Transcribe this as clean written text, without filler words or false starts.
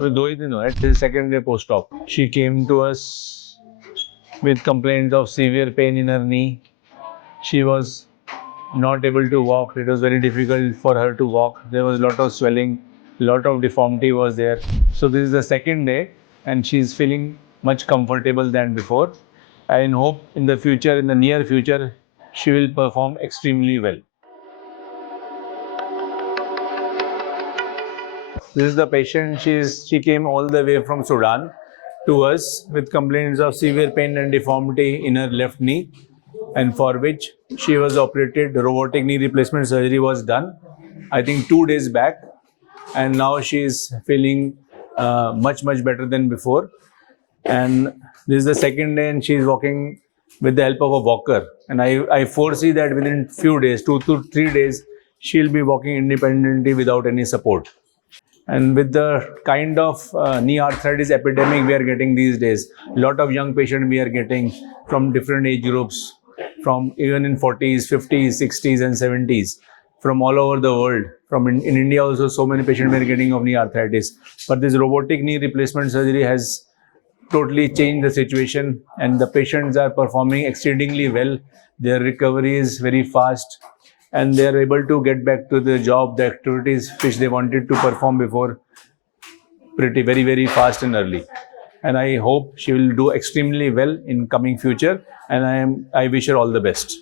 दो ही दिन हुए, till second day post-op. She came to us with complaints of severe pain in her knee. She was not able to walk. It was very difficult for her to walk. There was a lot of swelling, lot of deformity was there. So this is the second day and she is feeling much comfortable than before. I hope in the future, in the near future, she will perform extremely well. This is the patient. She came all the way from Sudan to us with complaints of severe pain and deformity in her left knee, and for which she was operated. Robotic knee replacement surgery was done, I think 2 days back, and now she is feeling much better than before. And this is the second day, and she is walking with the help of a walker. And I foresee that within few days, 2 to 3 days, she'll be walking independently without any support. And with the kind of knee arthritis epidemic we are getting these days, a lot of young patients we are getting from different age groups, from even in 40s, 50s, 60s, and 70s, from all over the world. From in India also, so many patients we are getting of knee arthritis. But this robotic knee replacement surgery has totally changed the situation, and the patients are performing exceedingly well. Their recovery is very fast, and they are able to get back to the job, the activities which they wanted to perform before, pretty very fast and early. And I hope she will do extremely well in coming future, and I wish her all the best.